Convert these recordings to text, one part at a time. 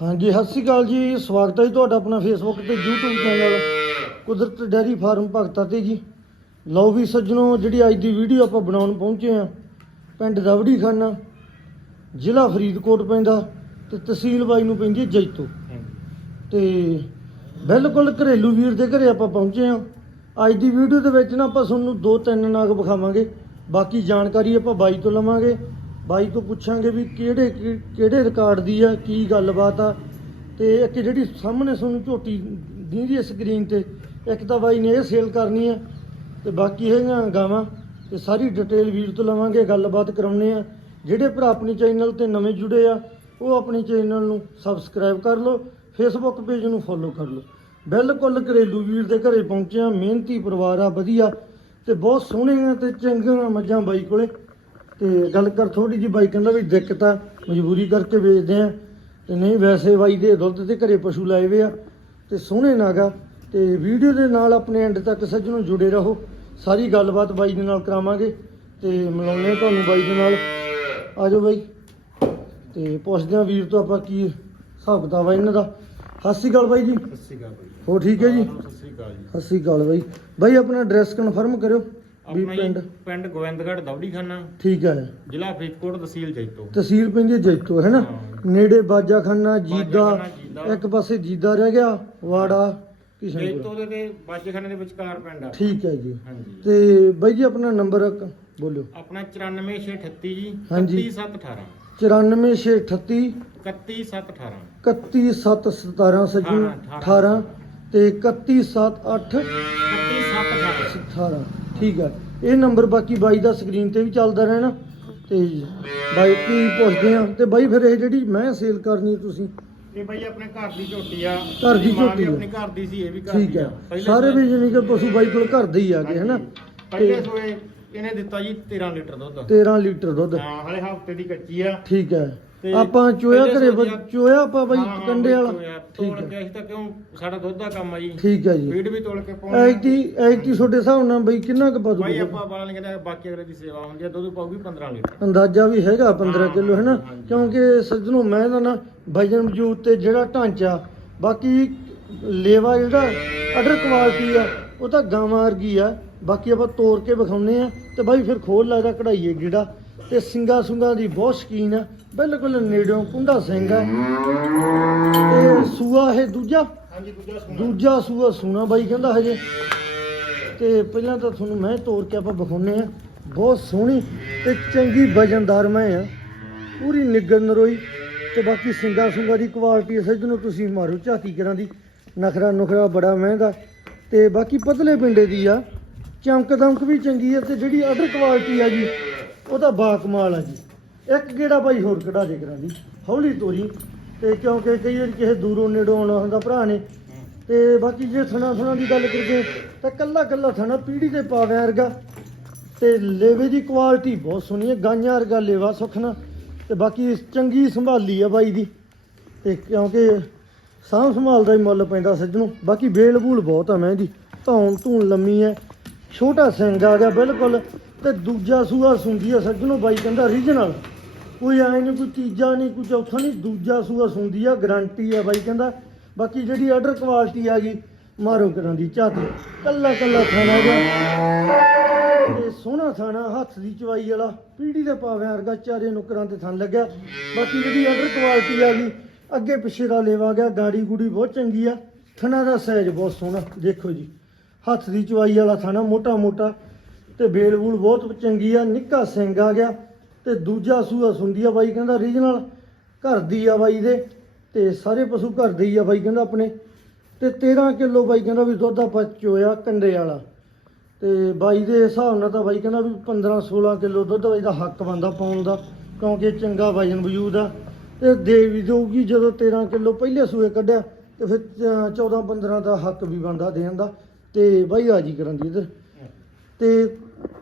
ਹਾਂਜੀ, ਸਤਿ ਸ਼੍ਰੀ ਅਕਾਲ ਜੀ। ਸਵਾਗਤ ਹੈ ਜੀ ਤੁਹਾਡਾ ਆਪਣਾ ਫੇਸਬੁੱਕ ਤੇ YouTube channel Kudrat dairy farm Bhagta ਤੇ ਜੀ। ਲਓ ਵੀ ਸੱਜਣੋ, ਜਿਹੜੀ ਅੱਜ ਦੀ ਵੀਡੀਓ ਆਪਾਂ ਬਣਾਉਣ ਪਹੁੰਚੇ ਆ ਪਿੰਡ ਦਵੜੀ ਖਾਨਾ ਜ਼ਿਲ੍ਹਾ ਫਰੀਦਕੋਟ ਪੈਂਦਾ ਤੇ ਤਹਿਸੀਲ ਬਾਈ ਨੂੰ ਪੈਂਦੀ ਹੈ ਜੈਤੋ। ਤੇ ਬਿਲਕੁਲ ਘਰੇਲੂ ਵੀਰ ਦੇ ਘਰੇ ਆਪਾਂ ਪਹੁੰਚੇ ਆ ਅੱਜ ਦੀ ਵੀਡੀਓ ਦੇ ਵਿੱਚ ਨਾ ਆਪਾਂ ਤੁਹਾਨੂੰ ਦੋ ਤਿੰਨ ਨਾਗ ਵਿਖਾਵਾਂਗੇ। ਬਾਕੀ ਜਾਣਕਾਰੀ ਆਪਾਂ ਬਾਈ ਤੋਂ ਲਵਾਂਗੇ। ਬਾਈ ਤੋਂ ਪੁੱਛਾਂਗੇ ਵੀ ਕਿਹੜੇ ਕਿ- ਕਿਹੜੇ ਰਿਕਾਰਡ ਦੀ ਆ, ਕੀ ਗੱਲਬਾਤ ਆ। ਤੇ ਇੱਕ ਜਿਹੜੀ ਸਾਹਮਣੇ ਤੁਹਾਨੂੰ ਝੋਟੀ ਦੀਦੀ ਸਕਰੀਨ ਤੇ, ਇੱਕ ਤਾਂ ਬਾਈ ਨੇ ਇਹ ਸੇਲ ਕਰਨੀ ਆ, ਤੇ ਬਾਕੀ ਹੈਗੀਆਂ ਗਾਵਾਂ, ਤੇ ਸਾਰੀ ਡਿਟੇਲ ਵੀਰ ਤੋਂ ਲਵਾਂਗੇ, ਗੱਲਬਾਤ ਕਰਾਉਣੇ ਆ। ਜਿਹੜੇ ਭਰਾ ਆਪਣੇ ਚੈਨਲ ਤੇ ਨਵੇਂ ਜੁੜੇ ਆ, ਉਹ ਆਪਣੇ ਚੈਨਲ ਨੂੰ ਸਬਸਕ੍ਰਾਈਬ ਕਰ ਲਓ ਫੇਸਬੁੱਕ ਪੇਜ ਨੂੰ ਫੋਲੋ ਕਰ ਲਓ। ਬਿਲਕੁਲ ਘਰੇਲੂ ਵੀਰ ਦੇ ਘਰੇ ਪਹੁੰਚਿਆ ਮਿਹਨਤੀ ਪਰਿਵਾਰ ਆ, ਵਧੀਆ, ਤੇ ਬਹੁਤ ਸੋਹਣੀਆਂ ਤੇ ਚੰਗੀਆਂ ਮੱਝਾਂ ਬਾਈ ਕੋਲੇ। ਤੇ ਗੱਲ ਕਰ ਥੋੜੀ ਜੀ ਬਾਈ ਕਹਿੰਦਾ ਵੀ ਦਿੱਕਤ ਆ ਮਜਬੂਰੀ ਕਰਕੇ ਵੇਚਦੇ ਆ। ਤੇ ਨਹੀਂ ਵੈਸੇ ਬਾਈ ਦੇ ਦੁੱਧ ਤੇ ਘਰੇ ਪਸ਼ੂ ਲਾਏ ਵੇ ਆ ਤੇ ਸੋਹਣੇ ਨਾਗਾ। ਤੇ ਵੀਡੀਓ ਦੇ ਨਾਲ ਆਪਣੇ ਐਂਡ ਤੱਕ ਸੱਜਣੋਂ ਜੁੜੇ ਰਹੋ। ਸਾਰੀ ਗੱਲਬਾਤ ਬਾਈ ਦੇ ਨਾਲ ਕਰਾਵਾਂਗੇ ਤੇ ਮਿਲਾਉਂਦੇ ਤੁਹਾਨੂੰ ਬਾਈ ਦੇ ਨਾਲ। ਆਜੋ ਬਾਈ। ਤੇ ਪੁੱਛਦੇ ਆ ਵੀਰ ਤੋਂ ਆਪਾਂ ਕੀ ਹਿਸਾਬ ਕਿਤਾਬ ਆ ਇਹਨਾਂ ਦਾ। ਸਤਿ ਸ਼੍ਰੀ ਅਕਾਲ ਬਾਈ ਜੀ। ਸਤਿ ਸ਼੍ਰੀ ਅਕਾਲ ਬਾਈ ਹੋ ਠੀਕ ਹੈ ਜੀ? ਸਤਿ ਸ਼੍ਰੀ ਅਕਾਲ ਜੀ। ਸਤਿ ਸ਼੍ਰੀ ਅਕਾਲ ਬਾਈ। ਬਾਈ ਆਪਣਾ ਐਡਰੈਸ ਕਨਫਰਮ ਕਰਿਓ। ਵੀ ਆਪਣਾ ਪਿੰਡ ਜੀ ਪਿੰਡ? ਗੋਬਿੰਦਗੜ੍ਹ ਦੌੜੀ ਖਾਨਾ ਠੀਕ ਹੈ ਜ਼ਿਲ੍ਹਾ ਫਰੀਦਕੋਟ ਤਹਿਸੀਲ ਜੈਤੋ। ਤਹਿਸੀਲ ਪੈਂਦੀ ਹੈ ਜੈਤੋ ਹੈ ਨਾ? ਹਾਂ। ਨੇੜੇ ਬਾਜਾਖਾਨਾ ਜੀਦਾ ਬਾਜਾਖਾਨਾ, ਜੀਦਾ। ਇੱਕ ਪਾਸੇ ਜੀਦਾ ਰਹਿ ਗਿਆ ਵਾੜਾ ਕਿਸ਼ਨਪੁਰ। ਜੈਤੋ ਦੇ ਤੇ ਬਾਜੇਖਾਨੇ ਦੇ ਵਿਚਕਾਰ ਪਿੰਡ ਆ। ਠੀਕ ਹੈ ਜੀ। ਹਾਂਜੀ। ਤੇ ਬਾਈ ਜੀ ਆਪਣਾ ਨੰਬਰ ਬੋਲਿਓ ਆਪਣਾ 94638 ਜੀ ਹਾਂਜੀ। 31718 94638 31718 31717 ਸੱਜਣ ਅਠਾਰਾਂ, 18 ਤੇ 31708 31718 18 ਠੀਕ ਹੈ ਇਹ ਨੰਬਰ ਬਾਕੀ ਬਾਈ ਦਾ ਸਕਰੀਨ ਤੇ ਵੀ ਚੱਲਦਾ ਰਹਿਣਾ। ਤੇ ਬਾਈ ਕੀ ਪੁੱਛਦੇ ਆ ਤੇ ਬਾਈ ਫਿਰ ਇਹ ਜਿਹੜੀ ਮੈਂ ਸੇਲ ਕਰਨੀ ਤੁਸੀਂ। ਇਹ ਬਾਈ ਆਪਣੇ ਘਰ ਦੀ ਝੋਟੀ ਆ। ਘਰ ਦੀ ਝੋਟੀ ਆ। ਆਪਣੀ ਘਰ ਦੀ ਸੀ ਇਹ ਵੀ ਘਰ ਠੀਕ ਦੀ ਹੈ ਆ। ਸਾਰੇ ਵੀ ਜਾਨੀ ਕਿ ਪਸ਼ੂ ਬਾਈ ਕੋਲ ਘਰ ਦੇ ਹੀ ਆ ਗਏ ਹਨਾ? ਪਹਿਲੇ ਤੇ- ਸੋਏ ਇਹਨੇ ਦਿੱਤਾ ਜੀ 13 ਲੀਟਰ ਦੁੱਧ। 13 ਲੀਟਰ ਦੁੱਧ। ਹਾਂ ਹਲੇ ਹਫ਼ਤੇ ਦੀ ਕੱਚੀ ਆ। ਠੀਕ ਹੈ ਤੇ ਆਪਾਂ ਚੋਇਆ ਪਹਿਲੇ ਘਰੇ ਸੋਚਿਆ- ਚੋਇਆ ਆਪਾਂ ਬਾਈ ਹਾਂ, ਹਾਂ, ਕੰਡੇ ਵਾਲਾ। ਠੀਕ ਕੇ ਹੈ। ਅਸੀਂ ਤਾਂ ਕਿਉਂ ਸਾਡਾ ਦੁੱਧ ਦਾ ਕੰਮ ਆ ਜੀ। ਠੀਕ ਹੈ ਜੀ। ਫੀਡ ਵੀ ਤੋਲ ਕੇ ਪਾਉਣੀ ਐਕਟੀ ਐਕਟੀ ਤੁਹਾਡੇ ਹਿਸਾਬ ਨਾਲ ਬਈ ਕਿੰਨਾ ਕੁ ਪਾ ਭਾਈ ਦੂਗਾ ਆਪਾਂ ਬਾਲਾਂ ਕਹਿੰਦੇ ਬਾਕੀ ਅਗਲੇ ਦੀ ਸੇਵਾ ਹੁੰਦੀ ਆ ਦੁੱਧ ਪਾਉਗੀ 15 ਲੀਟਰ। ਅੰਦਾਜ਼ਾ ਵੀ ਹੈਗਾ 15 ਹਾਂ, ਕਿਲੋ ਹੈ ਨਾ? ਹਾਂਜੀ। ਕਿਉਂਕਿ ਸੱਜਣੋ ਮੈਂ ਦਾ ਨਾ ਵਜਨ ਵਜੂਦ ਤੇ ਜਿਹੜਾ ਢਾਂਚਾ ਬਾਕੀ ਲੇਵਾ ਜਿਹੜਾ ਅਡਰ ਕੁਆਲਿਟੀ ਆ ਉਹ ਤਾਂ ਗਾਵਾਂ ਵਰਗੀ ਆ। ਬਾਕੀ ਆਪਾਂ ਤੋੜ ਕੇ ਵਿਖਾਉਨੇ ਆ ਤੇ ਬਾਈ ਫਿਰ ਖੋਲ ਲੱਗਦਾ ਕਢਾਈਏ ਜਿਹੜਾ ਤੇ ਸਿੰਗਾ ਸੁੰਗਾ ਦੀ ਬਹੁਤ ਸ਼ਕੀਨ ਆ ਬਿਲਕੁਲ ਨੇੜਿਓਂ ਕੁੰਡਾ ਸਿੰਘ ਆ ਤੇ ਸੂਆ ਇਹ ਦੂਜਾ? ਹਾਂਜੀ ਦੂਜਾ ਦੂਜਾ ਸੂਆ ਸੂਣਾ ਬਾਈ ਕਹਿੰਦਾ ਹਜੇ। ਤੇ ਪਹਿਲਾਂ ਤਾਂ ਤੁਹਾਨੂੰ ਮੈਂ ਤੋੜ ਕੇ ਆਪਾਂ ਵਿਖਾਉਨੇ ਆ ਬਹੁਤ ਸੋਹਣੀ ਤੇ ਚੰਗੀ ਵਜਨਦਾਰ ਮੈਂ ਆ ਪੂਰੀ ਨਿੱਗਰ ਨਰੋਈ ਤੇ ਬਾਕੀ ਸਿੰਗਾ ਸੁੰਗਾ ਦੀ ਕੁਆਲਿਟੀ ਸੱਜਣੋ ਤੁਸੀਂ ਮਾਰੋ ਝਾਤੀ ਕਰਾਂ ਦੀ। ਨਖਰਾ ਨੁਖਰਾ ਬੜਾ ਮਹਿੰਗਾ। ਤੇ ਬਾਕੀ ਪਤਲੇ ਪਿੰਡੇ ਦੀ ਆ। ਚਮਕ ਦਮਕ ਵੀ ਚੰਗੀ ਆ ਤੇ ਜਿਹੜੀ ਅਦਰ ਕੁਆਲਿਟੀ ਆ ਜੀ ਉਹ ਤਾਂ ਬਾਕਮਾਲ ਆ ਜੀ। ਇੱਕ ਗੇੜਾ ਭਾਈ ਹੋਰ ਕਢਾ ਦੇ ਕਰਾਂ ਦੀ ਹੌਲੀ ਤੋਰੀ। ਤੇ ਕਿਉਂਕਿ ਕਈ ਵਾਰੀ ਕਿਸੇ ਦੂਰੋਂ ਨੇੜੋਂ ਆਉਣਾ ਹੁੰਦਾ, ਭਰਾ ਨੇ। ਤੇ ਬਾਕੀ ਜੇ ਥਣਾ ਥਣਾ ਦੀ ਗੱਲ ਕਰੀਏ, ਤਾਂ ਕੱਲਾ ਕੱਲਾ ਥਣਾ ਪੀੜੀ ਤੇ ਪਾਵਿਆ ਵਰਗਾ। ਤੇ ਲੇਵੇ ਦੀ ਕੁਆਲਿਟੀ ਬਹੁਤ ਸੋਹਣੀ ਹੈ। ਗਾਂਆਂ ਵਰਗਾ ਲੇਵਾ ਸੁਖਣਾ। ਤੇ ਬਾਕੀ ਚੰਗੀ ਸੰਭਾਲੀ ਆ ਬਾਈ ਦੀ। ਤੇ ਕਿਉਂਕਿ ਸਾਂਭ ਸੰਭਾਲ ਦਾ ਹੀ ਮੁੱਲ ਪੈਂਦਾ ਸੱਜਣੋ। ਬਾਕੀ ਬੇਲ ਬੂਲ ਬਹੁਤ ਆ ਮੈਂ ਇਹਦੀ ਧੌਣ ਧੂਣ ਲੰਮੀ ਹੈ। ਛੋਟਾ ਸਿੰਘ ਆ ਗਿਆ, ਬਿਲਕੁਲ ਤੇ ਦੂਜਾ ਸੂਆ ਸੁੰਦੀ ਆ ਸੱਜਣੋ, ਬਾਈ ਕਹਿੰਦਾ ਰੀਜਨਲ ਕੋਈ ਐ ਨਹੀਂ ਕੋਈ ਤੀਜਾ ਨਹੀਂ ਕੋਈ ਚੌਥਾ ਨਹੀਂ ਦੂਜਾ ਸੂਆ ਸੁੰਦੀ ਆ ਗਰੰਟੀ ਆ ਬਾਈ ਕਹਿੰਦਾ। ਬਾਕੀ ਜਿਹੜੀ ਆਰਡਰ ਕੁਆਲਿਟੀ ਆ ਗਈ, ਮਾਰੋ ਕਰਾਂ ਦੀ ਝਾਤੀ ਕੱਲਾ ਕੱਲਾ ਖਾਣਾ ਗਿਆ ਤੇ ਸੋਹਣਾ ਥਾਣਾ, ਹੱਥ ਦੀ ਚਵਾਈ ਵਾਲਾ, ਪੀੜੀ ਦੇ ਪਾਵਿਆਂ ਵਰਗਾ ਚਾਰੇ ਨੁਕਰਾਂ ਤੇ ਥਣ ਲੱਗਿਆ। ਬਾਕੀ ਜਿਹੜੀ ਆਰਡਰ ਕੁਆਲਿਟੀ ਆ ਗਈ, ਅੱਗੇ ਪਿੱਛੇ ਦਾ ਲੇਵਾ ਗਿਆ, ਗਾੜੀ ਗੁੜੀ ਬਹੁਤ ਚੰਗੀ ਆ। ਥਣਾ ਦਾ ਸਾਈਜ਼ ਬਹੁਤ ਸੋਹਣਾ, ਦੇਖੋ ਜੀ। ਹੱਥ ਦੀ ਚਵਾਈ ਵਾਲਾ ਥਾਣਾ ਮੋਟਾ ਮੋਟਾ ਤੇ ਬੇਲ ਬੂਲ ਬਹੁਤ ਚੰਗੀ ਆ, ਨਿੱਕਾ ਸਿੰਘ ਆ ਗਿਆ ਤੇ ਦੂਜਾ ਸੂਆ ਸੁੰਦੀ ਆ ਬਾਈ ਕਹਿੰਦਾ ਰੀਜਨਲ, ਘਰ ਦੀ ਆ ਬਾਈ ਦੇ ਤੇ ਸਾਰੇ ਪਸ਼ੂ ਘਰ ਦੇ ਹੀ ਆ ਬਾਈ ਕਹਿੰਦਾ ਆਪਣੇ ਤੇ 13 ਕਿਲੋ ਬਾਈ ਕਹਿੰਦਾ ਵੀ ਦੁੱਧ ਆਪਾਂ ਚੋਇਆ ਕੰਡੇ ਵਾਲਾ ਤੇ ਬਾਈ ਦੇ ਹਿਸਾਬ ਨਾਲ ਤਾਂ ਬਾਈ ਕਹਿੰਦਾ ਵੀ 15 16 ਕਿਲੋ ਦੁੱਧ ਬਾਈ ਦਾ ਹੱਕ ਬੰਦਾ ਪਾਉਣ ਦਾ ਕਿਉਂਕਿ ਚੰਗਾ ਵਜਨ ਵਜੂਦ ਆ ਤੇ ਦੇ ਵੀ ਦਊਗੀ ਜਦੋਂ 13 ਕਿਲੋ ਪਹਿਲੇ ਸੂਏ ਕੱਢਿਆ ਤੇ ਫਿਰ 14 15 ਦਾ ਹੱਕ ਵੀ ਬੰਦਾ ਦੇਣ ਦਾ ਤੇ ਬਾਈ ਆ ਜੀ ਕਰਨ ਦੀ ਇਧਰ। ਤੇ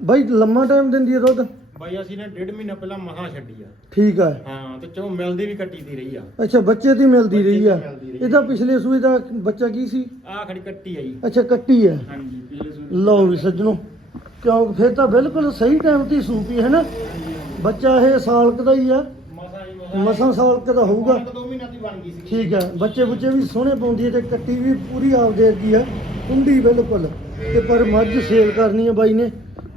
ਬਾਈ ਲੰਮਾ ਟਾਈਮ ਦਿੰਦੀ ਹੈ ਦੁੱਧ? ਬਾਈ ਅਸੀਂ ਨੇ ਡੇਢ ਮਹੀਨਾ ਪਹਿਲਾਂ ਮਹਾ ਛੱਡੀ ਆ। ਠੀਕ ਆ। ਹਾਂ ਤੇ ਚੋਂ ਮਿਲਦੀ ਵੀ ਕੱਟੀ ਦੀ ਰਹੀ ਆ। ਅੱਛਾ ਬੱਚੇ ਦੀ ਮਿਲਦੀ ਰਹੀ ਆ। ਇਹਦਾ ਪਿਛਲੇ ਸੂਏ ਦਾ ਬੱਚਾ ਕੀ ਸੀ? ਆਹ ਖੜੀ ਕੱਟੀ ਆ ਜੀ। ਅੱਛਾ ਕੱਟੀ ਹੈ ਹਾਂਜੀ ਪਿਛਲੇ ਸੂਏ ਲਓ ਵੀ ਸੱਜਣੋ ਕਿਉਂ ਫਿਰ ਤਾਂ ਬਿਲਕੁਲ ਸਹੀ ਟਾਈਮ ਤੇ ਸੂਪੀ ਹੈ ਨਾ। ਬੱਚਾ ਇਹ ਸਾਲ ਕੁ ਦਾ ਹੀ ਆ। ਮਸਾ ਜੀ ਮਸਾਂ ਸਾਲ ਕੁ ਦਾ ਹੋਊਗਾ। ਦੋ ਮਹੀਨਾ ਦੀ ਬਣ ਗਈ ਸੀ। ਠੀਕ ਹੈ ਬੱਚੇ ਬੁੱਚੇ ਵੀ ਸੋਹਣੇ ਪਾਉਂਦੀ ਹੈ ਤੇ ਕੱਟੀ ਵੀ ਪੂਰੀ ਆਪਦੇ ਅੱਗੀ ਆ। ਕੁੰਡੀ ਬਿਲਕੁਲ। ਤੇ ਪਰ ਮੱਝ ਸੇਲ ਕਰਨੀ ਹੈ ਬਾਈ ਨੇ।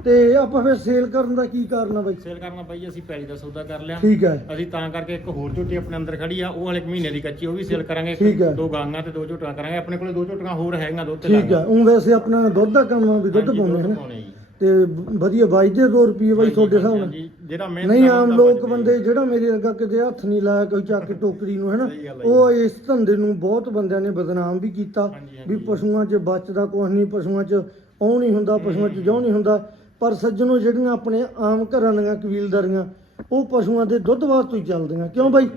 ਤੇ ਆਪਾਂ ਫਿਰ ਸੇਲ ਕਰਨ ਦਾ ਕੀ ਕਾਰਨ ਆ ਬਾਈ? ਸੇਲ ਕਰਨਾ ਬਾਈ ਅਸੀਂ ਪੈਲੀ ਦਾ ਸੌਦਾ ਕਰ ਲਿਆ। ਠੀਕ ਹੈ। ਅਸੀਂ ਤਾਂ ਕਰਕੇ ਇੱਕ ਹੋਰ ਝੋਟੀ ਆਪਣੇ ਅੰਦਰ ਖੜੀ ਆ ਉਹ ਇੱਕ ਮਹੀਨੇ ਦੀ ਕੱਚੀ ਉਹ ਵੀ ਸੇਲ ਕਰਾਂਗੇ। ਠੀਕ ਹੈ। ਦੋ ਗਾਂਗਾ ਤੇ ਦੋ ਝੋਟੀਆਂ ਕਰਾਂਗੇ। ਆਪਣੇ ਕੋਲੇ ਦੋ ਝੋਟੀਆਂ ਹੋਰ ਹੈਗੀਆਂ ਦੋ ਤੇ ਠੀਕ ਹੈ। ਉਹ ਵੈਸੇ ਆਪਣਾ ਦੁੱਧ ਦਾ ਕੰਮ ਆ ਵੀ ਦੁੱਧ ਪਾਉਂਦੇ ਹਨ। ਪਾਉਣੇ ਜੀ। ਤੇ ਵਧੀਆ ਬਾਈ ਦੇ 2 ਰੁਪਏ ਬਾਈ ਤੁਹਾਡੇ ਹਿਸਾਬ ਨਾਲ। ਹਾਂਜੀ, ਜਿਹੜਾ ਮਿਹਨਤ ਨਹੀਂ ਨਾਲ ਆਮ ਹੁੰਦਾ ਲੋਕ ਬਚਦੇ। ਬੰਦੇ ਜਿਹੜਾ ਮੇਰੇ ਅੱਗਾ ਕਿਤੇ ਹੱਥ ਨਹੀਂ ਲਾਇਆ ਕੋਈ ਚੱਕ ਕੇ ਟੋਕਰੀ ਨੂੰ ਹੈਨਾ। ਸਹੀ ਗੱਲ ਹੈ ਜੀ। ਉਹ ਇਸ ਧੰਦੇ ਨੂੰ ਬਹੁਤ ਬੰਦਿਆਂ ਨੇ ਬਦਨਾਮ ਵੀ ਕੀਤਾ ਹਾਂਜੀ, ਹਾਂਜੀ। ਵੀ ਪਸ਼ੂਆਂ 'ਚ ਬਚਦਾ ਕੁਛ ਨਹੀਂ ਪਸ਼ੂਆਂ 'ਚ ਉਹ ਨਹੀਂ ਹੁੰਦਾ ਪਸ਼ੂਆਂ 'ਚ ਜੋ ਨਹੀਂ ਹੁੰਦਾ। ਪਰ ਸੱਜਣੋ ਜਿਹੜੀਆਂ ਆਪਣੇ ਆਮ ਘਰਾਂ ਦੀਆਂ ਕਬੀਲਦਾਰੀਆਂ ਉਹ ਪਸ਼ੂਆਂ ਦੇ ਦੁੱਧ ਵਾਸਤੇ ਹੀ ਚੱਲਦੀਆਂ ਕਿਉਂ ਬਾਈ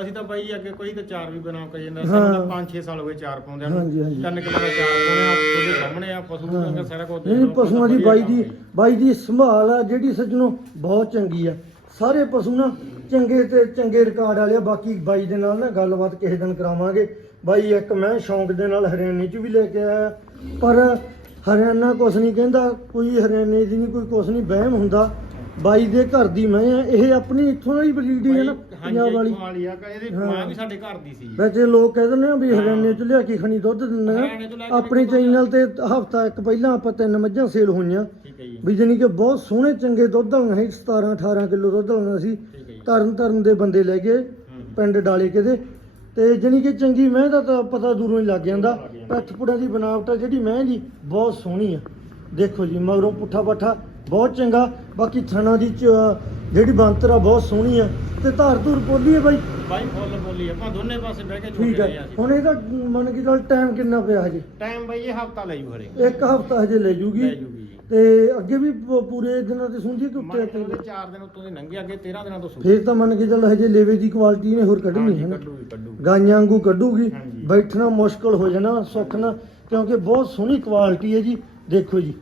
ਅਸੀਂ ਤਾਂ ਬਾਈ ਅੱਗੇ ਕੋਈ ਤਾਂ ਚਾਰ ਵੀ ਬਣਾ ਕੇ ਜਾਂਦਾ। ਸਾਨੂੰ ਤਾਂ 5-6 ਸਾਲ ਹੋ ਗਏ ਚਾਰ ਪਾਉਂਦਿਆਂ ਨੂੰ ਹਾਂਜੀ, ਹਾਂਜੀ। ਤਿੰਨ ਕਿਲੋ ਦਾ ਚਾਰ ਪਾਉਂਦੇ ਆ ਤੁਹਾਡੇ ਸਾਹਮਣੇ ਆ ਪਸ਼ੂ। ਡੰਗਰ ਸਾਰਾ ਕੁਝ ਨਹੀਂ ਪਸ਼ੂਆਂ ਦੀ ਬਾਈ ਦੀ ਬਾਈ ਦੀ ਸੰਭਾਲ ਆ ਜਿਹੜੀ ਸੱਜਣੋ ਬਹੁਤ ਚੰਗੀ ਆ ਸਾਰੇ ਪਸ਼ੂ ਨਾ ਚੰਗੇ ਤੇ ਚੰਗੇ ਰਿਕਾਰਡ ਵਾਲੇ ਆ ਬਾਕੀ ਬਾਈ ਦੇ ਨਾਲ ਨਾ ਗੱਲਬਾਤ ਕਿਸੇ ਦਿਨ ਕਰਾਵਾਂਗੇ ਬਾਈ ਇੱਕ ਮੈਂ ਸ਼ੌਂਕ ਦੇ ਨਾਲ ਹਰਿਆਣੇ ਚ ਵੀ ਲੈ ਕੇ ਆਇਆ ਪਰ ਹਰਿਆਣਾ ਕੁਛ ਨਹੀਂ ਕਹਿੰਦਾ ਕੋਈ ਹਰਿਆਣੇ ਦੀ ਨਹੀਂ ਕੋਈ ਕੁਛ ਨਹੀਂ ਵਹਿਮ ਹੁੰਦਾ। ਬਾਈ ਦੇ ਘਰ ਦੀ ਮੈਂ ਆ ਇਹ ਆਪਣੀ ਇੱਥੋਂ ਦੀ ਬਲੀਡ ਹੈ ਨਾ ਪੰਜਾਬ ਵਾਲੀ। ਵਾਲੀ ਆ ਇਹਦੀ ਹਾਂ। ਮਾਂ ਵੀ ਸਾਡੇ ਘਰ ਦੀ ਸੀ। ਵੈਸੇ ਲੋਕ ਕਹਿ ਦਿੰਦੇ ਆ ਵੀ ਹਰਿਆਣੇ ਚ ਲਿਆ ਕੇ ਖਣੀ ਦੁੱਧ ਦਿੰਦੇ ਆ। ਆਪਣੇ ਚੈਨਲ ਤੇ ਹਫਤਾ ਇੱਕ ਪਹਿਲਾਂ ਆਪਾਂ ਤਿੰਨ ਮੱਝਾਂ ਸੇਲ ਹੋਈਆਂ। ਵੀ ਜਾਣੀ ਕਿ ਬਹੁਤ ਸੋਹਣੇ ਚੰਗੇ ਦੁੱਧ ਵਾਲੀਆਂ ਸੀ 17 18 ਕਿਲੋ ਦੁੱਧ ਵਾਲੀਆਂ ਸੀ। ਤਰਨ ਤਰਨ ਦੇ ਬੰਦੇ ਲੈ ਗਏ। ਪਿੰਡ ਡਾਲੇ ਕਿਤੇ। ਤੇ ਜਾਣੀ ਕਿ ਚੰਗੀ ਮਹਿ ਦਾ ਤਾਂ ਪਤਾ ਦੂਰੋਂ ਹੀ ਲੱਗ ਜਾਂਦਾ। ਲੱਗ ਜਾਂਦਾ। ਪੈਠ ਪੁੜਾ ਦੀ ਬਣਾਵਟ ਆ ਜਿਹੜੀ ਮਹਿ ਦੀ ਬਹੁਤ ਸੋਹਣੀ ਆ। ਦੇਖੋ ਜੀ ਮਗਰੋਂ ਪੁੱਠਾ ਪੱਠਾ ਬਹੁਤ ਚੰਗਾ। ਬਾਕੀ ਥਣਾ ਦੀ ਜਿਹੜੀ ਬੰਤਰ ਆ ਬਹੁਤ ਸੋਹਣੀ ਆ। ਤੇ ਧਾਰ ਧੂਰ ਪੋਲੀ ਹੈ ਬਾਈ? ਬਾਈ ਫੁੱਲ ਬੋਲੀ ਆਪਾਂ ਦੋਨੇ ਪਾਸੇ ਬਹਿ ਕੇ ਠੀਕ ਹੈ ਆ ਹੁਣ ਇਹਦਾ ਮੰਨ ਕੇ ਚੱਲ ਟਾਈਮ ਕਿੰਨਾ ਪਿਆ ਹਜੇ? ਟਾਈਮ ਬਾਈ ਇਹ ਹਫਤਾ ਲੈ ਜੂ ਹਰੇ। ਇੱਕ ਹਫਤਾ ਹਜੇ ਲੈ ਜੂਗੀ। ਜੀ ਤੇ ਅੱਗੇ ਵੀ ਪ- ਪੂਰੇ ਦਿਨਾਂ ਤੇ ਸੁਣਦੀ ਕਿ ਉੱਤੇ ਮੰਨ ਉੱਤੇ ਕੇ 4 ਦਿਨ ਉੱਤੋਂ ਦੇ ਲੰਘੇ ਅੱਗੇ 13 ਦਿਨਾਂ ਤੋਂ ਸੂ ਫੇਰ ਤਾਂ ਮੰਨ ਕੇ ਚੱਲ ਹਜੇ ਲੇਵੇ ਦੀ ਕੁਆਲਿਟੀ ਨੇ ਹੋਰ ਕੱਢਣੀ ਹੈ ਨਾ। ਗਾਈਆਂ ਵਾਂਗੂ ਕੱਢੂਗੀ ਹਾਂਜੀ। ਬੈਠਣਾ ਮੁਸ਼ਕਲ ਹੋ ਜਾਣਾ ਸੁੱਖ ਨਾ ਕਿਉਂਕਿ ਬਹੁਤ ਸੋਹਣੀ ਕੁਆਲਿਟੀ ਹੈ ਜੀ ਦੇਖੋ ਜੀ।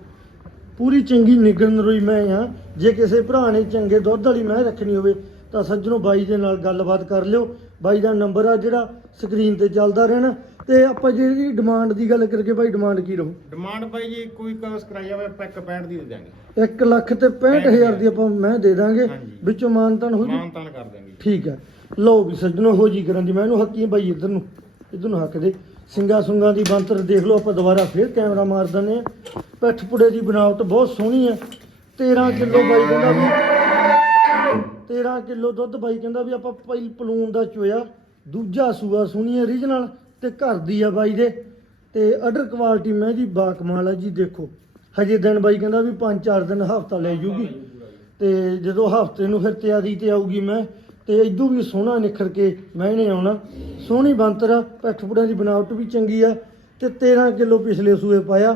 ਪੂਰੀ ਚੰਗੀ ਨਿਗਰ ਨਰੋਈ ਮੈਂ ਆ ਜੇ ਕਿਸੇ ਭਰਾ ਨੇ ਚੰਗੇ ਦੁੱਧ ਵਾਲੀ ਮੈਂ ਰੱਖਣੀ ਹੋਵੇ ਤਾਂ ਸੱਜਣੋ ਬਾਈ ਦੇ ਨਾਲ ਗੱਲਬਾਤ ਕਰ ਲਿਓ। ਬਾਈ ਦਾ ਨੰਬਰ ਆ ਜਿਹੜਾ ਸਕਰੀਨ ਤੇ ਚੱਲਦਾ ਰਹਿਣਾ। ਤੇ ਆਪਾਂ ਜਿਹੜੀ ਡਿਮਾਂਡ ਦੀ ਗੱਲ ਕਰਕੇ ਬਾਈ ਡਿਮਾਂਡ ਕੀ ਰਹੂ? ਡਿਮਾਂਡ ਬਾਈ ਜੀ ਕੋਈ ਕਵਸ ਕਰਾਈ ਜਾਵੇ ਆਪਾਂ ਇੱਕ 65 ਦੀ ਦੇ ਦਾਂਗੇ 1 ਲੱਖ ਤੇ 65000 ਦੀ ਆਪਾਂ ਮੈਂ ਦੇ ਦਾਂਗੇ ਹਾਂਜੀ। ਵਿੱਚੋਂ ਮਾਨਤਨ ਹੋ ਜੂ? ਮਾਨ ਤਾਨ ਕਰ ਦਾਂਗੇ ਠੀਕ ਹੈ। ਲਓ ਵੀ ਸੱਜਣੋ ਹੋ ਜੀ ਕਰਨ ਦੀ ਮੈਂ ਇਹਨੂੰ ਹੱਕੀ ਬਾਈ ਇੱਧਰ ਨੂੰ ਇੱਧਰ ਨੂੰ ਹੱਕ ਦੇ। ਸਿੰਗਾ ਸੁੰਗਾ ਦੀ ਬੰਤਰ ਦੇਖ ਲਓ ਆਪਾਂ ਦੁਬਾਰਾ ਫੇਰ ਕੈਮਰਾ ਮਾਰ ਦਿੰਦੇ ਆ ਪਿੱਠ ਪੁੜੇ ਦੀ ਬਣਾਵਟ ਬਹੁਤ ਸੋਹਣੀ ਹੈ। 13 ਕਿਲੋ ਬਾਈ ਕਹਿੰਦਾ ਵੀ 13 ਕਿਲੋ ਦੁੱਧ ਬਾਈ ਕਹਿੰਦਾ ਵੀ ਆਪਾਂ ਪਹਿਲ ਪਲੂਨ ਦਾ ਚੋਇਆ ਦੂਜਾ ਸੂਆ ਸੋਹਣੀ ਹੈ ਰੀਜਨਲ ਤੇ ਘਰ ਦੀ ਆ ਬਾਈ ਦੇ, ਤੇ ਅਡਰ ਕੁਆਲਿਟੀ ਮੈਂ ਜੀ ਬਾਕਮਾਲ ਆ ਜੀ, ਦੇਖੋ। ਹਜੇ ਦਿਨ ਬਾਈ ਕਹਿੰਦਾ ਵੀ 5-4 ਦਿਨ ਹਫਤਾ ਲੈ ਜੂਗੀ। ਤੇ ਜਦੋਂ ਹਫ਼ਤੇ ਨੂੰ ਫਿਰ ਤਿਆਰੀ ਤੇ ਆਊਗੀ ਮੈਂ, ਤੇ ਇਦੋਂ ਵੀ ਸੋਹਣਾ ਨਿਖਰ ਕੇ ਮੈਂ ਆਉਣਾ। ਸੋਹਣੀ ਬੰਤਰ ਆ ਪੈਠਪੁੜਾਂ ਦੀ ਬਣਾਵਟ ਵੀ ਚੰਗੀ ਆ, ਤੇ 13 ਕਿਲੋ ਪਿਛਲੇ ਸੂਏ ਪਾਇਆ,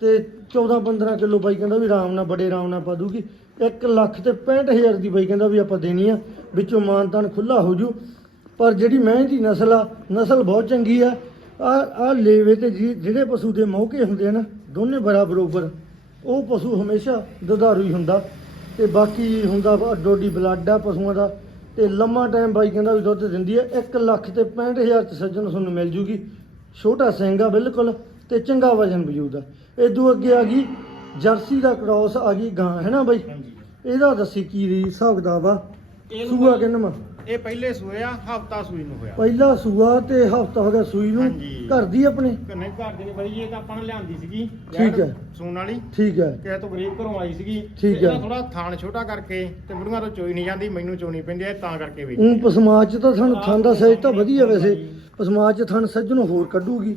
ਤੇ 14 15 ਕਿਲੋ ਬਾਈ ਕਹਿੰਦਾ ਵੀ ਆਰਾਮ ਨਾਲ, ਬੜੇ ਆਰਾਮ ਨਾਲ ਪਾ ਦੂਗੀ। 1 ਲੱਖ ਤੇ 65000 ਦੀ ਬਾਈ ਕਹਿੰਦਾ ਵੀ ਆਪਾਂ ਦੇਣੀ ਆ, ਵਿੱਚੋਂ ਮਾਨਤਾਨ ਖੁੱਲਾ ਹੋ ਜੂ। ਪਰ ਜਿਹੜੀ ਮੈਂ ਦੀ ਨਸਲ ਆ ਨਸਲ ਬਹੁਤ ਚੰਗੀ ਆ। ਆ ਆ ਲੇਵੇ ਤੇ ਜੀ- ਜਿਹੜੇ ਪਸ਼ੂ ਦੇ ਮੌਕੇ ਹੁੰਦੇ ਆ ਨਾ ਦੋਨੇ ਬਰਾ ਬਰੋਬਰ ਉਹ ਪਸ਼ੂ ਹਮੇਸ਼ਾ ਦੁਧਾਰੂ ਹੀ ਹੁੰਦਾ। ਤੇ ਬਾਕੀ ਹੁੰਦਾ ਵਾ ਡੋਡੀ ਬਲੱਡ ਆ ਪਸ਼ੂਆਂ ਦਾ ਤੇ ਲੰਮਾ ਟਾਈਮ ਬਾਈ ਕਹਿੰਦਾ ਵੀ ਦੁੱਧ ਦਿੰਦੀ ਹੈ 1 ਲੱਖ ਤੇ 65000 ਚ ਸੱਜਣ ਤੁਹਾਨੂੰ ਮਿਲ ਜੂਗੀ। ਛੋਟਾ ਸਿੰਗਾ ਬਿਲਕੁਲ ਤੇ ਚੰਗਾ ਵਜਨ ਵਜੂਦ ਆ। ਇਦੋਂ ਅੱਗੇ ਆ ਗਈ ਜਰਸੀ ਦਾ ਕ੍ਰਾਸ ਆ ਗਈ ਗਾਂ ਹੈ ਨਾ ਬਾਈ? ਹਾਂਜੀ। ਇਹਦਾ ਦੱਸੀ ਕੀ ਰੀ ਹਿਸਾਬ ਕਿਤਾਬ ਆ? ਇਹਨੂੰ ਸੂਆ ਬਾਈ- ਕਿੰਨਵਾਂ ਇਹ ਪਹਿਲੇ ਸੂਏ ਆ ਹਫਤਾ ਸੂਈ ਨੂੰ ਹੋਇਆ। ਪਹਿਲਾ ਸੂਆ ਤੇ ਹਫਤਾ ਹੋ ਗਿਆ ਸੂਈ ਨੂੰ। ਹਾਂਜੀ। ਘਰ ਦੀ ਆਪਣੇ? ਨਹੀਂ ਘਰ ਦੇ ਨੇ ਬਾਈ ਇਹ ਤਾਂ ਆਪਾਂ ਨੇ ਲਿਆਂਦੀ ਸੀਗੀ। ਠੀਕ ਹੈ। ਸੂਣ ਵਾਲੀ। ਠੀਕ ਹੈ। ਕਿਸੇ ਤੋਂ ਗਰੀਬ ਘਰੋਂ ਆਈ ਸੀਗੀ। ਠੀਕ ਹੈ। ਥੋੜਾ ਥਾਣ ਛੋਟਾ ਕਰਕੇ ਤੇ ਬੁੜੀਆਂ ਤੋਂ ਚੋਈ ਨਹੀਂ ਜਾਂਦੀ ਮੈਨੂੰ ਚੋਣੀ ਪੈਂਦੀ ਹੈ ਤਾਂ ਕਰਕੇ ਵੀ ਉਹ ਪਸਮਾਜ ਚ ਤਾਂ ਥਣ ਥਣ ਦਾ ਸਾਈਜ਼ ਤਾਂ ਵਧੀਆ ਵੈਸੇ। ਪਸਮਾਜ ਚ ਥਣ ਸੱਜਣੋਂ ਹੋਰ ਕੱਢੂਗੀ।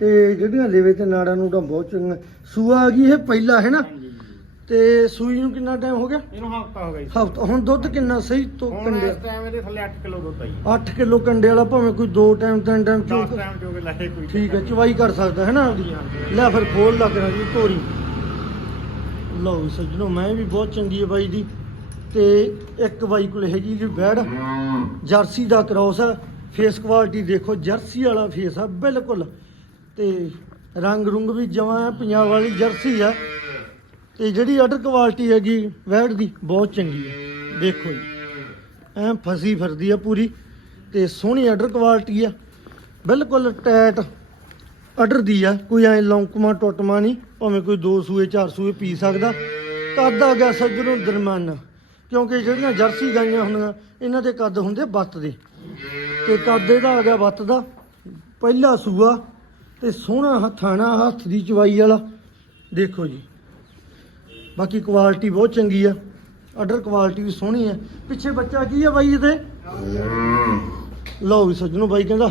ਤੇ ਜਿਹੜੀਆਂ ਲੇਵੇ ਤੇ ਨਾੜਾਂ ਨੂੰ ਤਾਂ ਬਹੁਤ ਚੰਗਾ ਸੂਆ ਆ ਗਈ ਇਹ ਪਹਿਲਾ ਹੈ ਨਾ? ਹਾਂਜੀ। ਤੇ ਸੂਈ ਨੂੰ ਕਿੰਨਾ ਟਾਈਮ ਹੋ ਗਿਆ? ਇਹਨੂੰ ਹਫਤਾ ਹੋ ਗਿਆ ਜੀ। ਹਫਤਾ ਹੁਣ ਦੁੱਧ ਕਿੰਨਾ ਸਹੀ ਤੋਂ ਹੁਣ ਕੰਡੇ ਇਸ ਟਾਈਮ ਇਹਦੇ ਥੱਲੇ 8 ਕਿਲੋ ਦੁੱਧ ਆਈ 8 ਕਿਲੋ ਕੰਡੇ ਵਾਲਾ ਭਾਵੇਂ ਕੋਈ 2 ਟਾਈਮ 3 ਟਾਈਮ 10 ਚੋ ਟਾਈਮ ਚੋਗੇ ਲਾਏ ਕੋਈ ਠੀਕ ਹੈ ਚਵਾਈ ਕਰ ਸਕਦਾ ਹੈ ਨਾ? ਆਪਦੀ ਲੈ ਫਿਰ ਖੋਲ ਲੱਗਣਾ ਜੀ ਤੋਰੀ ਲਓ ਸੱਜਣੋ ਮੈਂ ਵੀ ਬਹੁਤ ਚੰਗੀ ਹੈ ਬਾਈ ਦੀ। ਤੇ ਇੱਕ ਬਾਈ ਕੋਲ ਹੈਗੀ ਜੀ ਬੈੜ। ਜਰਸੀ ਦਾ ਕ੍ਰਾਸ ਹੈ ਫੇਸ ਕੁਆਲਿਟੀ ਦੇਖੋ ਜਰਸੀ ਵਾਲਾ ਫੇਸ ਆ ਬਿਲਕੁਲ। ਤੇ ਰੰਗ ਰੁੰਗ ਵੀ ਜਮਾਂ ਪੰਜਾਬ ਵਾਲੀ ਜਰਸੀ ਆ। ਤੇ ਜਿਹੜੀ ਅਡਰ ਕੁਆਲਿਟੀ ਹੈਗੀ, ਵੈੜ ਦੀ ਬਹੁਤ ਚੰਗੀ ਹੈ। ਦੇਖੋ ਜੀ, ਐ ਫਸੀ ਫਿਰਦੀ ਆ ਪੂਰੀ ਤੇ ਸੋਹਣੀ ਅਡਰ ਕੁਆਲਿਟੀ ਆ। ਬਿਲਕੁਲ ਟੈਟ ਅਡਰ ਦੀ ਆ, ਕੋਈ ਐ ਲੌਂਕਮਾ ਟੁੱਟਮਾ ਨਹੀਂ, ਭਾਵੇਂ ਕੋਈ ਦੋ ਸੂਏ, ਚਾਰ ਸੂਏ ਪੀ ਸਕਦਾ। ਕੱਦ ਆ ਗਿਆ ਸੱਜਣੋਂ ਦਰਮਾਨਾ ਕਿਉਂਕਿ ਜਿਹੜੀਆਂ ਜਰਸੀ ਗਾਈਆਂ ਹੁੰਦੀਆਂ, ਇਹਨਾਂ ਦੇ ਕੱਦ ਹੁੰਦੇ ਬੱਤ ਦੇ। ਤੇ ਕੱਦ ਇਹਦਾ ਆ ਗਿਆ ਬੱਤ ਦਾ, ਪਹਿਲਾ ਸੂਆ ਤੇ ਸੋਹਣਾ ਹੱਥਾਣਾ ਹੱਥ ਦੀ ਚਵਾਈ ਵਾਲਾ। ਦੇਖੋ ਜੀ ਬਾਕੀ ਕੁਆਲਿਟੀ ਬਹੁਤ ਚੰਗੀ ਆ। ਆਰਡਰ ਕੁਆਲਿਟੀ ਵੀ ਸੋਹਣੀ ਆ। ਪਿੱਛੇ ਬੱਚਾ ਕੀ ਆ ਬਾਈ ਇਹਦੇ ਲਓ ਵੀ ਸੱਜਣੋ ਬਾਈ ਕਹਿੰਦਾ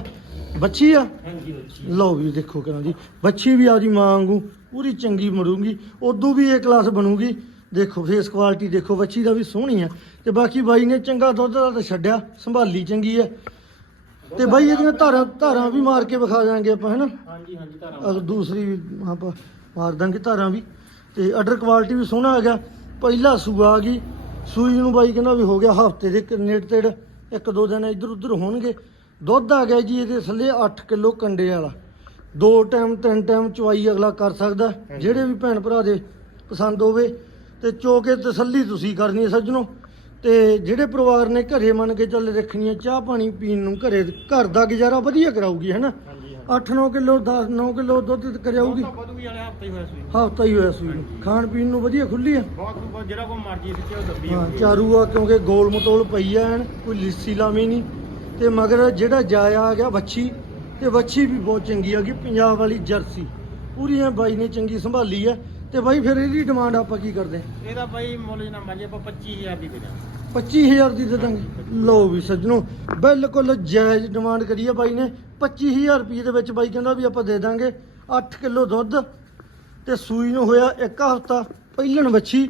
ਬੱਚੀ ਆ? ਲਓ ਵੀ ਦੇਖੋ ਕਰਾਂ ਜੀ ਬੱਚੀ ਵੀ ਆਪਦੀ ਮਾਂ ਵਾਂਗੂ ਪੂਰੀ ਚੰਗੀ ਮਰੂਗੀ ਉਦੋਂ ਵੀ ਇਹ ਕਲਾਸ ਬਣੂਗੀ। ਦੇਖੋ ਫੇਸ ਕੁਆਲਿਟੀ ਦੇਖੋ ਬੱਚੀ ਦਾ ਵੀ ਸੋਹਣੀ ਆ। ਤੇ ਬਾਕੀ ਬਾਈ ਨੇ ਚੰਗਾ ਦੁੱਧ ਦਾ ਤਾਂ ਛੱਡਿਆ ਸੰਭਾਲੀ ਚੰਗੀ ਆ। ਤੇ ਬਾਈ ਇਹਦੀਆਂ ਧਾਰਾਂ ਧਾਰਾਂ ਵੀ ਮਾਰ ਕੇ ਵਿਖਾ ਦਾਂਗੇ ਆਪਾਂ ਹੈਨਾ? ਹਾਂਜੀ ਹਾਂਜੀ ਧਾਰਾਂ ਅਗਰ ਦੂਸਰੀ ਆਪਾਂ ਮਾਰ ਦਾਂਗੇ ਧਾਰਾਂ ਵੀ। ਤੇ ਆਰਡਰ ਕੁਆਲਿਟੀ ਵੀ ਸੋਹਣਾ ਆ ਗਿਆ। ਪਹਿਲਾ ਸੂਆ ਆ ਗਈ। ਸੂਈ ਨੂੰ ਬਾਈ ਕਹਿੰਦਾ ਵੀ ਹੋ ਗਿਆ ਹਫ਼ਤੇ ਦੇ ਨੇੜ ਤੇੜ ਇੱਕ ਦੋ ਦਿਨ ਇੱਧਰ ਉੱਧਰ ਹੋਣਗੇ। ਦੁੱਧ ਆ ਗਿਆ ਜੀ ਇਹਦੇ ਥੱਲੇ 8 ਕਿਲੋ ਕੰਡੇ ਵਾਲਾ। ਦੋ ਟਾਈਮ ਤਿੰਨ ਟਾਈਮ ਚਵਾਈ ਅਗਲਾ ਕਰ ਸਕਦਾ। ਜਿਹੜੇ ਵੀ ਭੈਣ ਭਰਾ ਦੇ ਪਸੰਦ ਹੋਵੇ ਤੇ ਚੋ ਕੇ ਤਸੱਲੀ ਤੁਸੀਂ ਕਰਨੀ ਹੈ ਸੱਜਣੋ। ਤੇ ਜਿਹੜੇ ਪਰਿਵਾਰ ਨੇ ਘਰੇ ਮੰਨ ਕੇ ਚੱਲ ਰੱਖਣੀ ਹੈ ਚਾਹ ਪਾਣੀ ਪੀਣ ਨੂੰ ਘਰੇ ਘਰ ਦਾ ਗੁਜ਼ਾਰਾ ਵਧੀਆ ਕਰਾਊਗੀ ਹੈਨਾ 8-9 ਕਿਲੋ 10-9 ਕਿਲੋ ਦੁੱਧ ਕਰਿਆਊਗੀ। ਤਾਂ ਵਧੂਗੀ ਵਾਲੇ ਹਫ਼ਤੇ ਹੀ ਹੋਇਆ ਸੀ। ਹਫਤਾ ਹੀ ਹੋਇਆ ਸੂਈ ਨੂੰ ਖਾਣ ਪੀਣ ਨੂੰ ਵਧੀਆ ਖੁੱਲੀ ਆ। ਬਹੁਤ ਬਹੁਤ ਜਿਹੜਾ ਕੋ ਮਰਜ਼ੀ ਸਿੱਕੇ ਉਹ ਦੱਬੀ ਹਾਂ ਹੋਊਗੀ। ਚਾਰੂ ਆ ਕਿਉਂਕਿ ਗੋਲ ਮਟੋਲ ਪਈ ਆ ਐਨ ਕੋਈ ਲਿੱਸੀ ਲਾਵੀ ਨਹੀਂ ਤੇ ਮਗਰ ਜਿਹੜਾ ਜਾਇਆ ਆ ਗਿਆ ਵੱਛੀ ਤੇ ਵੱਛੀ ਵੀ ਬਹੁਤ ਚੰਗੀ ਆ ਗਈ ਪੰਜਾਬ ਵਾਲੀ ਜਰਸੀ। ਪੂਰੀ ਐ ਬਾਈ ਨੇ ਚੰਗੀ ਸੰਭਾਲੀ ਆ। ਤੇ ਬਾਈ ਫਿਰ ਇਹਦੀ ਡਿਮਾਂਡ ਆਪਾਂ ਕੀ ਕਰਦੇ ਹਾਂ ਇਹਦਾ ਬਾਈ ਮੁੱਲ ਜਨਾ ਮਰਜ਼ੀ ਆਪਾਂ 25000 ਦੀ ਦੇ ਦਾਂਗੇ। 25000 ਦੀ ਦੇ ਦਾਂਗੇ। ਲਓ ਵੀ ਸੱਜਣੋ ਬਿਲਕੁਲ ਜਾਇਜ਼ ਡਿਮਾਂਡ ਕਰੀ ਆ ਬਾਈ ਨੇ। 25000 ਰੁਪਏ ਦੇ ਵਿੱਚ ਬਾਈ ਕਹਿੰਦਾ ਵੀ ਆਪਾਂ ਦੇ ਦਾਂਗੇ 8 ਕਿਲੋ ਦੁੱਧ ਤੇ ਸੂਈ ਨੂੰ ਹੋਇਆ ਇੱਕ ਹਫਤਾ ਪਹਿਲਣ ਵੱਛੀ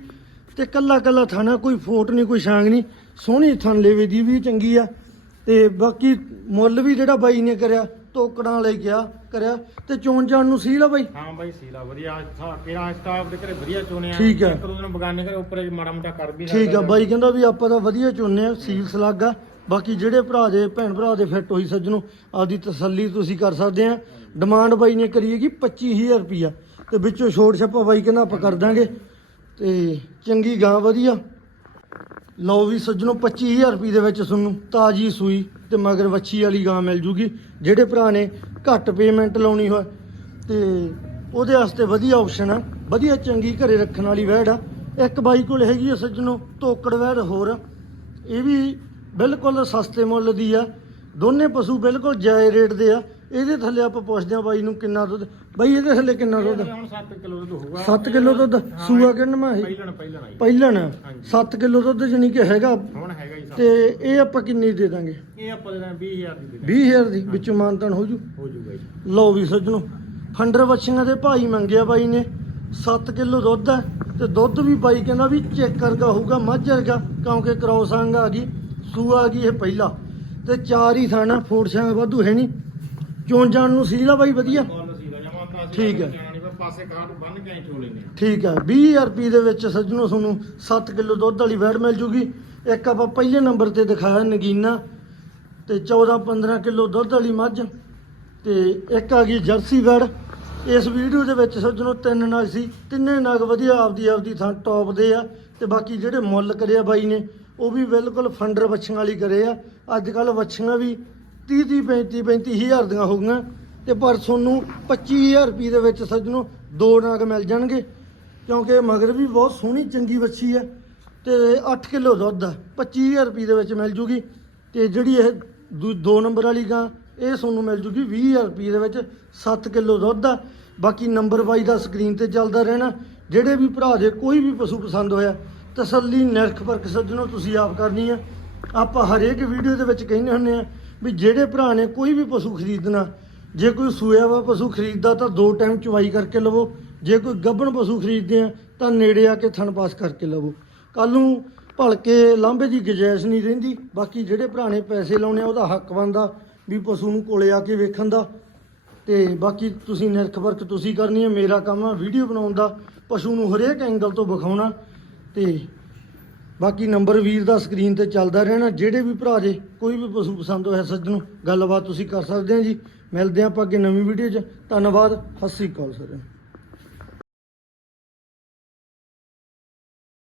ਤੇ ਕੱਲਾ ਕੱਲਾ ਥਾਣਾ ਕੋਈ ਫੋਟ ਨਹੀਂ ਕੋਈ ਛਾਂਗ ਨਹੀਂ ਸੋਹਣੀ ਥਣ ਲੇਵੇ ਦੀ ਵੀ ਚੰਗੀ ਆ। ਤੇ ਬਾਕੀ ਮੁੱਲ ਵੀ ਜਿਹੜਾ ਬਾਈ ਨੇ ਕਰਿਆ ਟੋਕੜਾਂ ਲੈ ਗਿਆ ਕਰਿਆ। ਤੇ ਚੋਣ ਜਾਣ ਨੂੰ ਸੀਲ ਆ ਬਾਈ? ਹਾਂ ਬਾਈ ਸੀਲਾ ਵਧੀਆ ਕਿਹੜਾ ਸਟਾਫ ਦੇ ਘਰੇ ਵਧੀਆ ਚੋਣਿਆ। ਠੀਕ ਹੈ। ਇੱਕ ਦੋ ਦਿਨ ਬਗਾਨੇ ਘਰੇ ਉੱਪਰ ਮਾੜਾ ਮੋਟਾ ਕਰ ਵੀ ਠੀਕ ਆ ਬਾਈ ਕਹਿੰਦਾ ਵੀ ਆਪਾਂ ਤਾਂ ਵਧੀਆ ਚੁਣਨੇ ਆ ਸੀਲ ਸਲੱਗ। ਆ ਬਾਕੀ ਜਿਹੜੇ ਭਰਾ ਦੇ ਭੈਣ ਭਰਾ ਦੇ ਫਿੱਟ ਹੋਈ ਸੱਜਣੋ, ਆਪਦੀ ਤਸੱਲੀ ਤੁਸੀਂ ਕਰ ਸਕਦੇ ਆ। ਡਿਮਾਂਡ ਬਾਈ ਨੇ ਕਰੀ ਹੈਗੀ 25000 ਰੁਪਿਆ ਤੇ ਵਿੱਚੋਂ ਛੋਟ ਛੱਪਾ ਬਾਈ ਕਹਿੰਦਾ ਆਪਾਂ ਕਰ ਦਾਂਗੇ। ਤੇ ਚੰਗੀ ਗਾਂ ਵਧੀਆ। ਲਓ ਵੀ ਸੱਜਣੋ 25000 ਰੁਪਏ ਦੇ ਵਿੱਚ ਤੁਹਾਨੂੰ ਤਾਜੀ ਸੂਈ ਤੇ ਮਗਰ ਵੱਛੀ ਵਾਲੀ ਗਾਂ ਮਿਲ ਜੂਗੀ। ਜਿਹੜੇ ਭਰਾ ਨੇ ਘੱਟ ਪੇਮੈਂਟ ਲਾਉਣੀ ਹੋਏ, ਤੇ ਉਹਦੇ ਵਾਸਤੇ ਵਧੀਆ ਆਪਸ਼ਨ ਆ। ਵਧੀਆ ਚੰਗੀ ਘਰੇ ਰੱਖਣ ਵਾਲੀ ਵੈੜ ਆ। ਇੱਕ ਬਾਈ ਕੋਲ ਹੈਗੀ ਆ ਸੱਜਣੋ, ਤੋਕੜ ਵੈੜ ਹੋਰ। ਇਹ ਵੀ ਬਿਲਕੁਲ ਸਸਤੇ ਮੁੱਲ ਦੀ ਆ। ਦੋਨੇ ਪਸ਼ੂ ਬਿਲਕੁਲ ਜਾਇਜ਼ ਰੇਟ ਦੇ ਆ। ਇਹਦੇ ਥੱਲੇ ਆਪਾਂ ਪੁੱਛਦੇ ਆ ਬਾਈ ਨੂੰ ਕਿੰਨਾ ਦੁੱਧ। ਬਾਈ ਇਹਦੇ ਥੱਲੇ ਕਿੰਨਾ ਦੁੱਧ? ਹੁਣ 7 ਕਿਲੋ ਦੁੱਧ ਹੋਊਗਾ। 7 ਕਿਲੋ ਦੁੱਧ। ਸੂਆ ਕਿੰਨਾ ਇਹ? ਪਹਿਲਣ ਪਹਿਲਣ ਆਈ। ਪਹਿਲਣ। ਹਾਂਜੀ। 7 ਕਿਲੋ ਦੁੱਧ ਜਾਨੀ ਕਿ ਹੈਗਾ। ਹੁਣ ਹੈਗਾ ਹੀ ਤੇ ਇਹ ਆਪਾਂ ਕਿੰਨੀ ਦੇ ਦਾਂਗੇ? ਇਹ ਆਪਾਂ ਦੇ ਦਾਂਗੇ 20000 ਦੀ ਦੇ ਦਾਂਗੇ। 20000 ਦੀ। ਵਿੱਚੋਂ ਮਾਨਤਨ ਹੋ ਜੂ। ਹੋ ਜਾਊਗਾ ਜੀ। ਲਓ ਵੀ ਸੱਜਣੋ ਫੰਡਰ ਬੱਚੀਆਂ ਦੇ ਭਾਈ ਮੰਗਿਆ ਬਾਈ ਨੇ। 7 ਕਿਲੋ ਦੁੱਧ ਹੈ ਤੇ ਦੁੱਧ ਵੀ ਬਾਈ ਕਹਿੰਦਾ ਵੀ ਚੈੱਕ ਕਰਗਾ ਹੋਊਗਾ ਮੱਝ ਵਰਗਾ ਕਿਉਂਕਿ ਕ੍ਰੋਸ ਅੰਗ ਆ ਗਈ। ਸੂਆ ਗਈ ਇਹ ਪਹਿਲਾ। ਤੇ ਚਾਰ ਹੀ ਥਾਣਾ ਛਾਂ ਵਾਧੂ ਹੈ ਨਹੀਂ। ਚੋਣ ਜਾਣ ਨੂੰ ਸੀਲਾ ਬਾਈ ਵਧੀਆ? ਠੀਕ ਪਾਸੇ ਕਾਟ ਬੰਨ ਕੇ ਹਾਂ। ਠੀਕ ਹੈ। 20000 ਰੁਪਏ ਦੇ ਵਿੱਚ ਸੱਜਣੋ ਤੁਹਾਨੂੰ 7 ਕਿਲੋ ਦੁੱਧ ਵਾਲੀ ਵੈੜ ਮਿਲ ਜੂਗੀ। ਇੱਕ ਆਪਾਂ ਪਹਿਲੇ ਨੰਬਰ ਤੇ ਦਿਖਾਇਆ ਨਗੀਨਾ। ਤੇ 14 15 ਕਿਲੋ ਦੁੱਧ ਵਾਲੀ ਮੱਝ। ਤੇ ਇੱਕ ਆ ਗਈ ਜਰਸੀ ਵੈੜ। ਇਸ ਵੀਡੀਓ ਦੇ ਵਿੱਚ ਸੱਜਣੋ ਤਿੰਨ ਨਗ ਸੀ। ਤਿੰਨੇ ਨਗ ਵਧੀਆ ਆਪਦੀ ਆਪਦੀ ਥਾਂ ਟੌਪ ਦੇ ਆ। ਤੇ ਬਾਕੀ ਜਿਹੜੇ ਮੁੱਲ ਕਰਿਆ ਬਾਈ ਨੇ ਉਹ ਵੀ ਬਿਲਕੁਲ ਫੰਡਰ ਵੱਛੀਆਂ ਵਾਲੀ ਕਰੇ ਆ। ਅੱਜ ਕੱਲ ਵੱਛੀਆਂ ਵੀ 30 30 35 35 ਹਜ਼ਾਰ ਦੀਆਂ ਹੋ ਗਈਆਂ। ਤੇ ਪਰ ਤੁਹਾਨੂੰ 25000 ਰੁਪਏ ਦੇ ਵਿੱਚ ਸੱਜਣੋ ਦੋ ਨਗ ਮਿਲ ਜਾਣਗੇ। ਕਿਉਂਕਿ ਮਗਰ ਵੀ ਬਹੁਤ ਸੋਹਣੀ, ਚੰਗੀ ਵੱਛੀ ਹੈ। ਤੇ 8 ਕਿਲੋ ਦੁੱਧ ਆ 25000 ਰੁਪਏ ਦੇ ਵਿੱਚ ਮਿਲ ਜੂਗੀ। ਤੇ ਜਿਹੜੀ ਇਹ ਦੂ- ਦੋ ਨੰਬਰ ਵਾਲੀ ਗਾਂ, ਇਹ ਤੁਹਾਨੂੰ ਮਿਲ ਜੂਗੀ 20000 ਰੁਪਏ ਦੇ ਵਿੱਚ 7 ਕਿਲੋ ਦੁੱਧ ਆ ਬਾਕੀ ਨੰਬਰ ਬਾਈ ਦਾ ਸਕਰੀਨ ਤੇ ਚੱਲਦਾ ਰਹਿਣਾ। ਜਿਹੜੇ ਵੀ ਭਰਾ ਦੇ ਕੋਈ ਵੀ ਪਸ਼ੂ ਪਸੰਦ ਹੋਇਆ ਤਸੱਲੀ ਨਿਰਖ ਪਰਖ ਸੱਜਣੋ, ਤੁਸੀਂ ਆਪ ਕਰਨੀ ਆ। ਆਪਾਂ ਹਰੇਕ ਵੀਡੀਓ ਦੇ ਵਿੱਚ ਕਹਿੰਦੇ ਹੁੰਦੇ ਆ ਵੀ ਜਿਹੜੇ ਭਰਾ ਨੇ ਕੋਈ ਵੀ ਪਸ਼ੂ ਖਰੀਦਣਾ, ਜੇ ਕੋਈ ਸੂਇਆ ਵਾ ਪਸ਼ੂ ਖਰੀਦਦਾ ਤਾਂ ਦੋ ਟਾਈਮ ਚਵਾਈ ਕਰਕੇ ਲਵੋ। ਜੇ ਕੋਈ ਗੱਭਣ ਪਸ਼ੂ ਖਰੀਦਦੇ ਆ ਤਾਂ ਨੇੜੇ ਆ ਕੇ ਥਣ ਪਾਸ ਕਰਕੇ ਲਵੋ। ਕੱਲ ਨੂੰ ਭਲਕੇ ਲਾਂਬੇ ਦੀ ਗੁੰਜਾਇਸ਼ ਨਹੀਂ ਰਹਿੰਦੀ। ਬਾਕੀ ਜਿਹੜੇ ਭਰਾ ਨੇ ਪੈਸੇ ਲਾਉਣੇ ਆ, ਉਹਦਾ ਹੱਕ ਬਣਦਾ ਵੀ ਪਸ਼ੂ ਨੂੰ ਕੋਲੇ ਆ ਕੇ ਵੇਖਣ ਦਾ। ਤੇ ਬਾਕੀ ਤੁਸੀਂ ਨਿਰਖ ਵਰਕ ਤੁਸੀਂ ਕਰਨੀ ਹੈ ਮੇਰਾ ਕੰਮ ਆ ਵੀਡੀਓ ਬਣਾਉਣ ਦਾ, ਪਸ਼ੂ ਨੂੰ ਹਰੇਕ ਐਂਗਲ ਤੋਂ ਵਿਖਾਉਣਾ। ਤੇ ਬਾਕੀ ਨੰਬਰ ਵੀਰ ਦਾ ਸਕਰੀਨ ਤੇ ਚੱਲਦਾ ਰਹਿਣਾ, ਜਿਹੜੇ ਵੀ ਭਰਾ ਜੇ, ਕੋਈ ਵੀ ਪਸ਼ੂ, ਪਸੰਦ ਹੋਇਆ ਸੱਜਣੋ, ਗੱਲਬਾਤ ਤੁਸੀਂ ਕਰ ਸਕਦੇ ਆ ਜੀ। ਮਿਲਦੇ ਹਾਂ ਆਪਾਂ ਅੱਗੇ ਨਵੀਂ ਵੀਡੀਓ 'ਚ। ਧੰਨਵਾਦ, ਸਤਿ ਸ੍ਰੀ ਅਕਾਲ ਸਾਰਿਆਂ ਨੂੰ